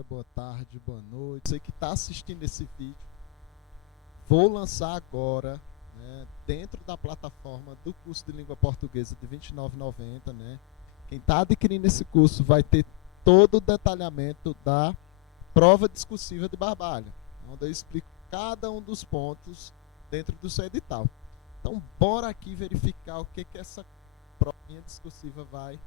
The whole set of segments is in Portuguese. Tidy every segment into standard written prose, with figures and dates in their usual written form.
dia, boa tarde, boa noite. Você que está assistindo esse vídeo, vou lançar agora, né, dentro da plataforma do curso de língua portuguesa de R$ 29,90, né? Quem está adquirindo esse curso vai ter todo o detalhamento da prova discursiva de Barbalha, onde eu explico cada um dos pontos dentro do seu edital. Então, bora aqui verificar o que essa provinha discursiva vai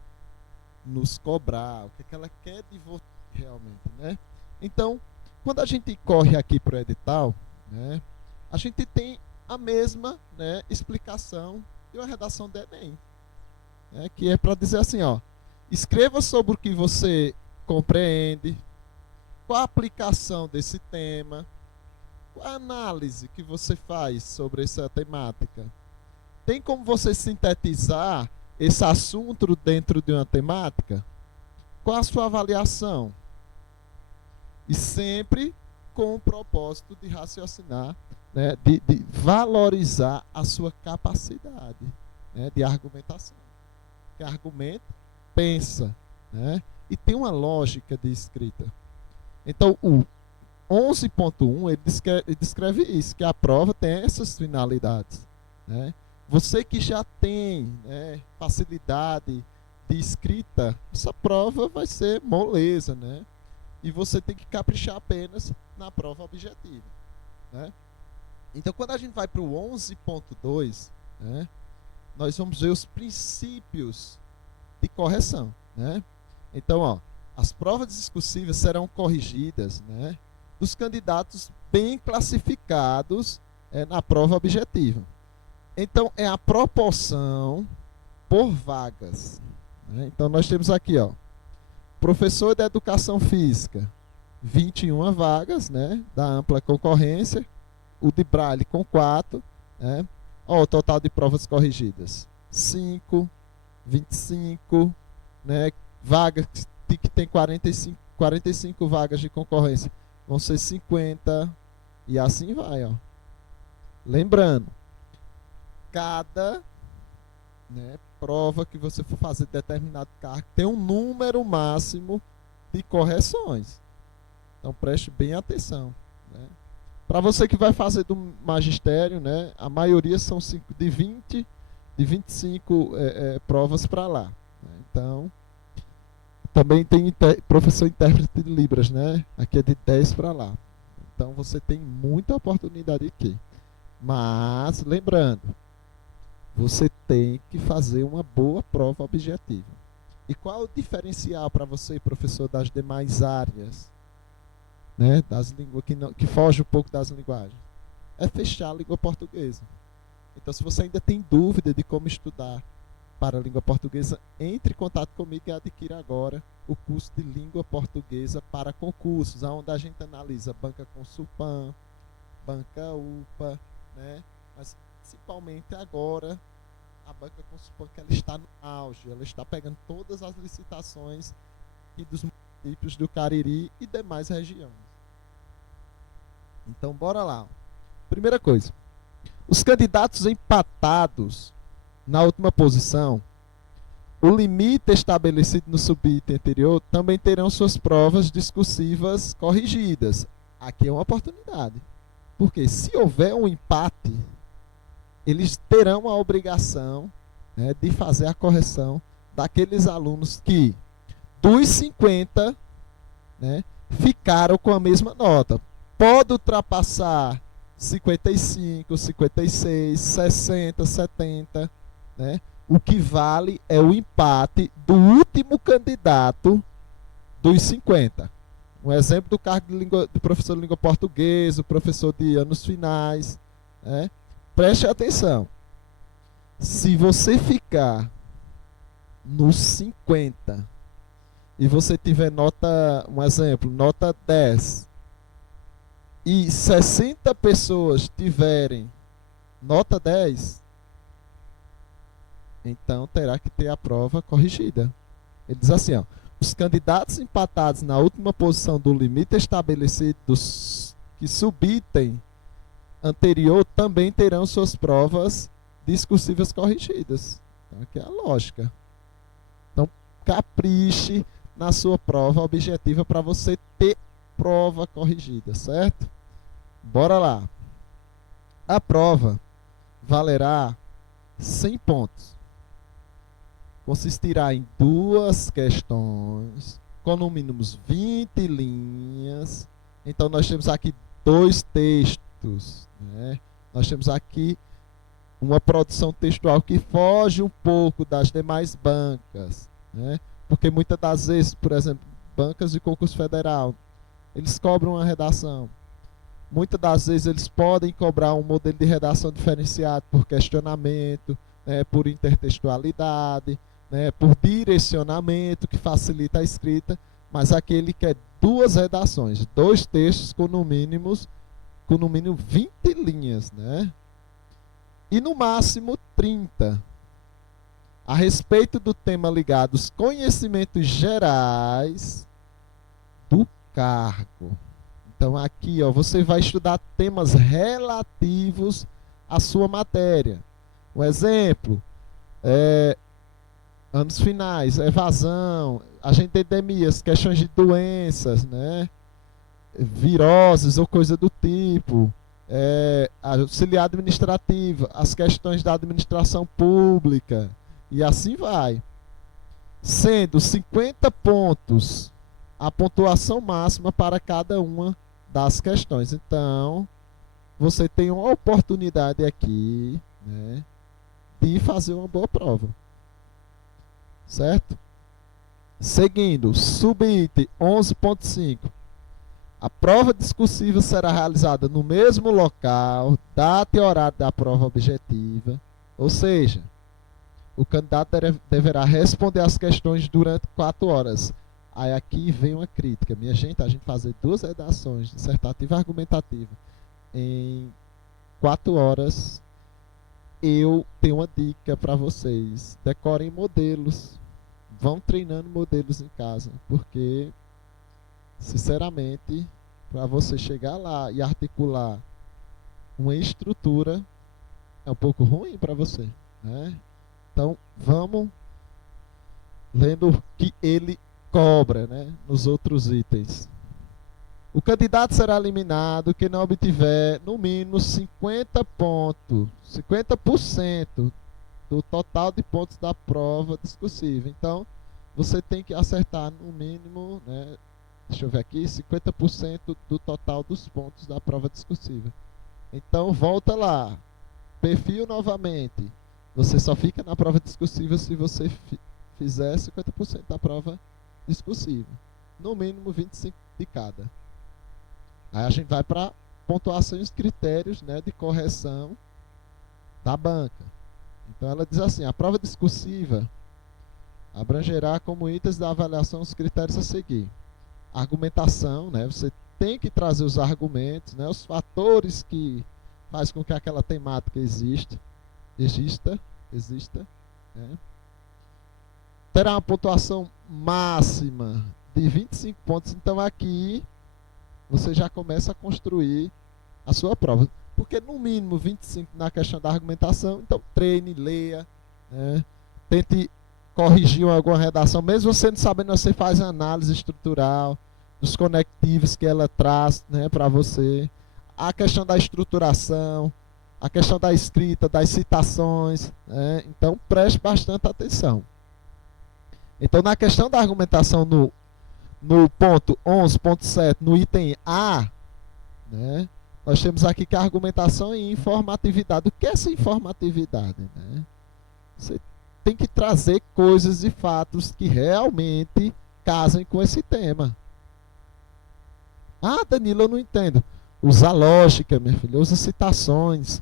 nos cobrar, o que ela quer de você realmente, né? Então, quando a gente corre aqui para o edital, né, a gente tem a mesma, né, explicação de uma redação do Enem, né, que é para dizer assim, ó, escreva sobre o que você compreende, qual a aplicação desse tema, qual a análise que você faz sobre essa temática. Tem como você sintetizar esse assunto dentro de uma temática? Qual a sua avaliação? E sempre com o propósito de raciocinar, né, de valorizar a sua capacidade, né, de argumentação. Que argumenta, pensa, né, e tem uma lógica de escrita. Então, o 11.1 ele descreve isso, que a prova tem essas finalidades, né? Você que já tem, né, facilidade de escrita, essa prova vai ser moleza, né? E você tem que caprichar apenas na prova objetiva, né? Então, quando a gente vai para o 11.2, né, nós vamos ver os princípios de correção, né? Então, ó, as provas discursivas serão corrigidas, né, dos candidatos bem classificados na prova objetiva. Então, é a proporção por vagas, né? Então, nós temos aqui, ó, professor de educação física, 21 vagas, né, da ampla concorrência, o de Braille com 4, né? Ó, o total de provas corrigidas, 5, 25, né, vagas que tem 45 vagas de concorrência, vão ser 50, e assim vai, ó. Lembrando, cada, né, prova que você for fazer de determinado cargo tem um número máximo de correções. Então preste bem atenção, né? Para você que vai fazer do magistério, né, a maioria são de 25 provas para lá, né? Então, também tem professor intérprete de Libras, né? Aqui é de 10 para lá. Então você tem muita oportunidade aqui. Mas, lembrando, você tem que fazer uma boa prova objetiva. E qual é o diferencial para você, professor, das demais áreas, né, das línguas que foge um pouco das linguagens? É fechar a língua portuguesa. Então, se você ainda tem dúvida de como estudar para a língua portuguesa, entre em contato comigo e adquira agora o curso de língua portuguesa para concursos, onde a gente analisa banca Consulpan, banca UPA, né? Mas principalmente agora a banca Consulpan, que ela está no auge, ela está pegando todas as licitações e dos municípios do Cariri e demais regiões. Então, bora lá. Primeira coisa, os candidatos empatados na última posição, o limite estabelecido no subitem anterior também terão suas provas discursivas corrigidas. Aqui é uma oportunidade. Porque se houver um empate, eles terão a obrigação, né, de fazer a correção daqueles alunos que, dos 50, né, ficaram com a mesma nota. Pode ultrapassar 55, 56, 60, 70, né? O que vale é o empate do último candidato dos 50. Um exemplo do cargo de professor de língua portuguesa, o professor de anos finais, né? Preste atenção. Se você ficar nos 50 e você tiver nota, um exemplo, nota 10, e 60 pessoas tiverem nota 10, então terá que ter a prova corrigida. Ele diz assim, ó, os candidatos empatados na última posição do limite estabelecido que subitem anterior também terão suas provas discursivas corrigidas. Então, aqui é a lógica. Então, capriche, na sua prova objetiva para você ter prova corrigida, certo? Bora lá. A prova valerá 100 pontos. Consistirá em 2 questões, com no mínimo 20 linhas. Então, nós temos aqui 2 textos, né? Nós temos aqui uma produção textual que foge um pouco das demais bancas, né? Porque muitas das vezes, por exemplo, bancas de concurso federal, eles cobram uma redação. Muitas das vezes eles podem cobrar um modelo de redação diferenciado por questionamento, né, por intertextualidade, né, por direcionamento, que facilita a escrita, mas aqui ele quer 2 redações, 2 textos com no mínimo 20 linhas, né? E no máximo 30. A respeito do tema ligado aos conhecimentos gerais do cargo. Então aqui, ó, você vai estudar temas relativos à sua matéria. Um exemplo, anos finais, evasão, agente de endemias, questões de doenças, né? Viroses ou coisa do tipo, auxiliar administrativo, as questões da administração pública, e assim vai. Sendo 50 pontos a pontuação máxima para cada uma das questões. Então, você tem uma oportunidade aqui, né, de fazer uma boa prova. Certo? Seguindo, subitem 11.5. A prova discursiva será realizada no mesmo local, data e horário da prova objetiva, ou seja, o candidato deverá responder as questões durante 4 horas. Aí aqui vem uma crítica. Minha gente, a gente fazer 2 redações, dissertativa e argumentativa, em 4 horas, eu tenho uma dica para vocês. Decorem modelos. Vão treinando modelos em casa, porque, sinceramente, para você chegar lá e articular uma estrutura, é um pouco ruim para você, né? Então, vamos lendo o que ele cobra, né, nos outros itens. O candidato será eliminado que não obtiver no mínimo 50 pontos, 50% do total de pontos da prova discursiva. Então, você tem que acertar no mínimo, né, deixa eu ver aqui, 50% do total dos pontos da prova discursiva. Então, volta lá, perfil novamente. Você só fica na prova discursiva se você fizer 50% da prova discursiva. No mínimo 25 de cada. Aí a gente vai para pontuação e os critérios, né, de correção da banca. Então ela diz assim: a prova discursiva abrangerá como itens da avaliação os critérios a seguir. Argumentação, né, você tem que trazer os argumentos, né, os fatores que faz com que aquela temática exista, né. Terá uma pontuação máxima de 25 pontos. Então aqui você já começa a construir a sua prova. Porque no mínimo 25 na questão da argumentação, então treine, leia, né? Tente corrigir alguma redação. Mesmo você não sabendo, você faz a análise estrutural dos conectivos que ela traz, né, para você. A questão da estruturação, a questão da escrita, das citações, né? Então preste bastante atenção. Então, na questão da argumentação no ponto 11.7, no item A, né, nós temos aqui que a argumentação e informatividade. O que é essa informatividade? Né? Você tem que trazer coisas e fatos que realmente casem com esse tema. Ah, Danilo, eu não entendo. Usa lógica, minha filha, usa citações,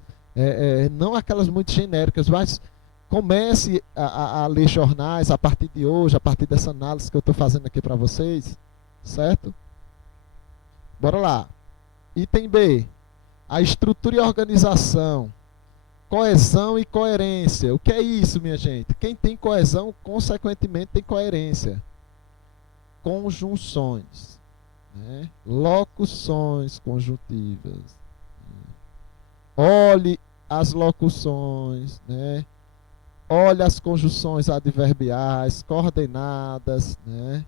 não aquelas muito genéricas, mas comece a ler jornais a partir de hoje, a partir dessa análise que eu estou fazendo aqui para vocês, certo? Bora lá. Item B. A estrutura e organização. Coesão e coerência. O que é isso, minha gente? Quem tem coesão, consequentemente, tem coerência. Conjunções, né? Locuções conjuntivas. Olhe as locuções, né? Olhe as conjunções adverbiais, coordenadas, né?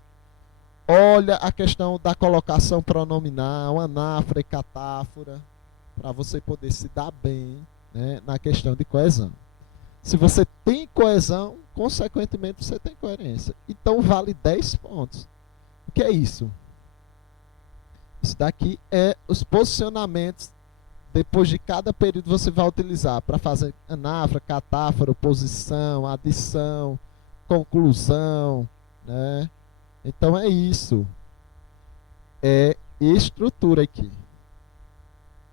Olha a questão da colocação pronominal, anáfora e catáfora, para você poder se dar bem, né, na questão de coesão. Se você tem coesão, consequentemente você tem coerência. Então vale 10 pontos. O que é isso? Isso daqui é os posicionamentos. Depois de cada período você vai utilizar para fazer anáfora, catáfora, oposição, adição, conclusão, né? Então é isso. É estrutura aqui.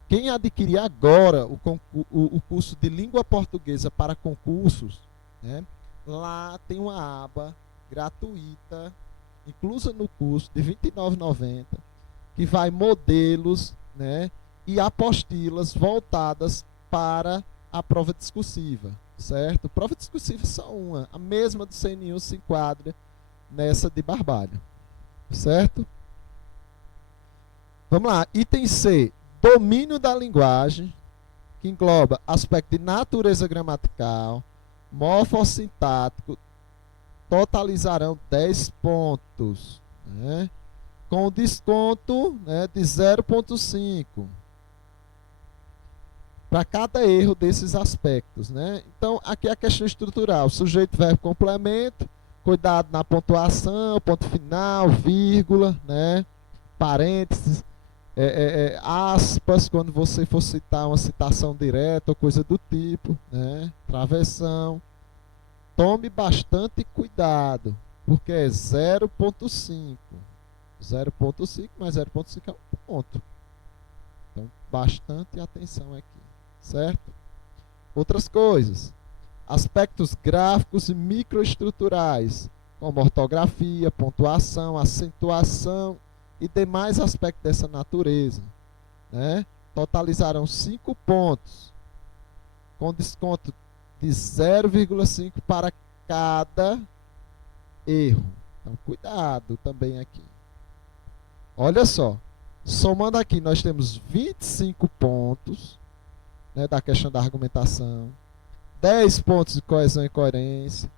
Quem adquirir agora o curso de língua portuguesa para concursos, né, lá tem uma aba gratuita, inclusa no curso, de R$ 29,90, que vai modelos, né, e apostilas voltadas para a prova discursiva, certo? Prova discursiva só uma, a mesma do CNU se enquadra nessa de Barbalho, certo? Vamos lá, item C, domínio da linguagem, que engloba aspecto de natureza gramatical, morfossintático, totalizarão 10 pontos, né, com desconto, né, de 0,5 para cada erro desses aspectos, né? Então, aqui é a questão estrutural, sujeito, verbo, complemento, cuidado na pontuação, ponto final, vírgula, né, parênteses, aspas, quando você for citar uma citação direta ou coisa do tipo, né, travessão. Tome bastante cuidado, porque é 0,5. 0,5 mais 0,5 é um ponto. Então, bastante atenção aqui, certo? Outras coisas. Aspectos gráficos e microestruturais, como ortografia, pontuação, acentuação e demais aspectos dessa natureza, né? Totalizarão 5 pontos, com desconto de 0,5 para cada erro. Então, cuidado também aqui. Olha só, somando aqui, nós temos 25 pontos, né, da questão da argumentação, 10 pontos de coesão e coerência,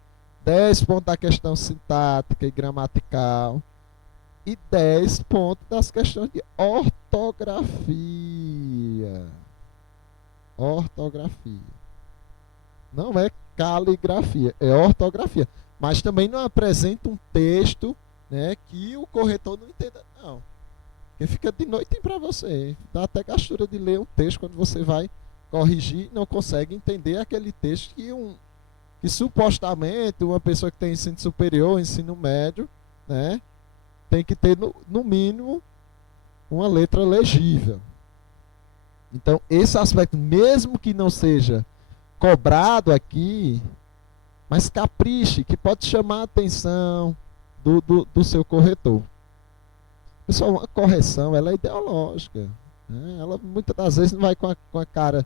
10 pontos da questão sintática e gramatical, e 10 pontos das questões de ortografia. Ortografia. Não é caligrafia, é ortografia. Mas também não apresenta um texto, né, que o corretor não entenda, não. Porque fica de noite para você. Dá até gastura de ler um texto quando você vai corrigir, não consegue entender aquele texto que supostamente uma pessoa que tem ensino superior, ensino médio, né, tem que ter no mínimo uma letra legível. Então, esse aspecto, mesmo que não seja cobrado aqui, mas capriche, que pode chamar a atenção do seu corretor. Pessoal, uma correção, ela é ideológica, né? Ela muitas das vezes não vai com a cara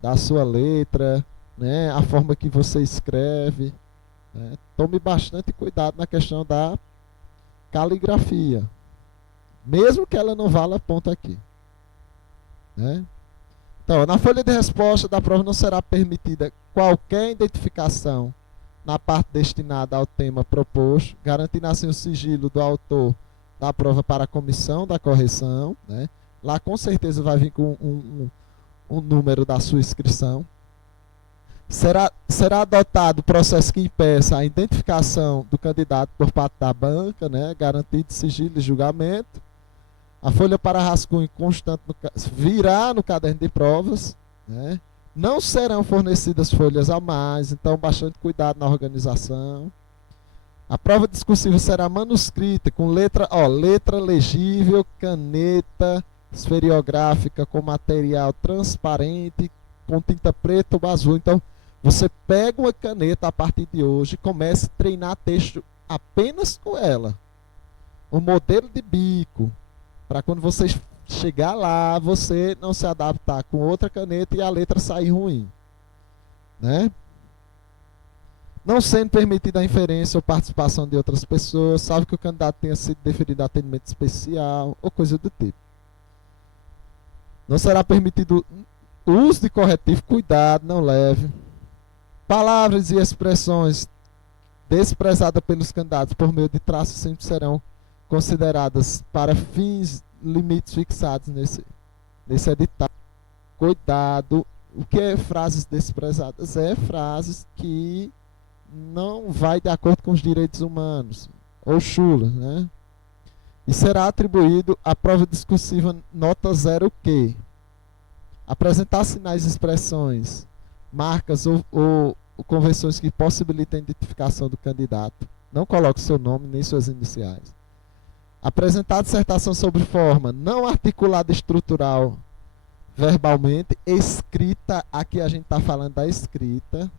da sua letra, né? A forma que você escreve, né? Tome bastante cuidado na questão da caligrafia, mesmo que ela não valha ponto aqui, né? Então, na folha de resposta da prova não será permitida qualquer identificação na parte destinada ao tema proposto, garantindo assim o sigilo do autor da prova para a comissão da correção, né? Lá com certeza vai vir com um número da sua inscrição. Será adotado o processo que impeça a identificação do candidato por parte da banca, né? Garantido sigilo e julgamento. A folha para rascunho constante virá no caderno de provas, né? Não serão fornecidas folhas a mais, então bastante cuidado na organização. A prova discursiva será manuscrita com letra legível, caneta esferiográfica com material transparente, com tinta preta ou azul. Então, você pega uma caneta a partir de hoje e comece a treinar texto apenas com ela. O modelo de bico, para quando você chegar lá, você não se adaptar com outra caneta e a letra sair ruim, né? Não sendo permitida a inferência ou participação de outras pessoas, salvo que o candidato tenha sido deferido atendimento especial ou coisa do tipo. Não será permitido o uso de corretivo, cuidado, não leve. Palavras e expressões desprezadas pelos candidatos por meio de traços simples serão consideradas para fins limites fixados nesse edital. Cuidado, o que é frases desprezadas? É frases que não vai de acordo com os direitos humanos, ou chulas, né? E será atribuído à prova discursiva nota 0 o quê? Apresentar sinais, expressões, marcas ou convenções que possibilitem a identificação do candidato. Não coloque seu nome nem suas iniciais. Apresentar dissertação sobre forma não articulada estrutural verbalmente, escrita, aqui a gente está falando da escrita.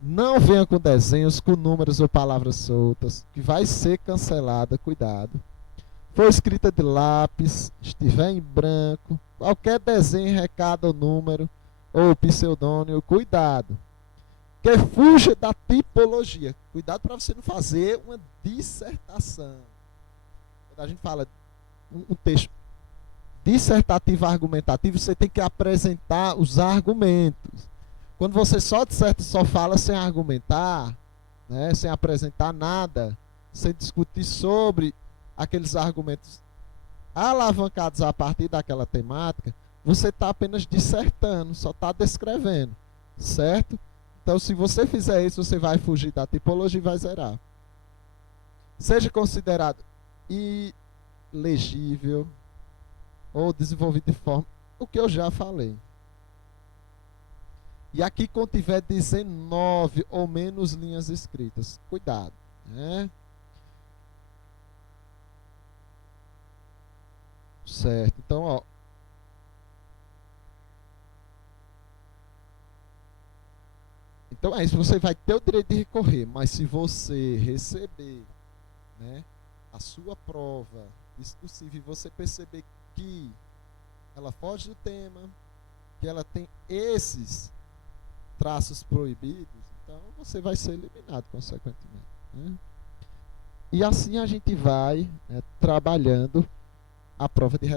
Não venha com desenhos, com números ou palavras soltas, que vai ser cancelada, cuidado. For escrita de lápis, estiver em branco, qualquer desenho, recado ou número, ou pseudônimo, cuidado. Que fuja da tipologia. Cuidado para você não fazer uma dissertação. Quando a gente fala um texto dissertativo argumentativo, você tem que apresentar os argumentos. Quando você só disserta, só fala sem argumentar, né, sem apresentar nada, sem discutir sobre aqueles argumentos alavancados a partir daquela temática, você está apenas dissertando, só está descrevendo, certo? Então, se você fizer isso, você vai fugir da tipologia e vai zerar. Seja considerado ilegível ou desenvolvido de forma... O que eu já falei. E aqui, quando tiver 19 ou menos linhas escritas, cuidado, né? Certo. Então, ó. Então é isso. Você vai ter o direito de recorrer, mas se você receber, né, a sua prova discursiva e você perceber que ela foge do tema, que ela tem esses traços proibidos, então você vai ser eliminado consequentemente, né? E assim a gente vai, né, trabalhando a prova de redação.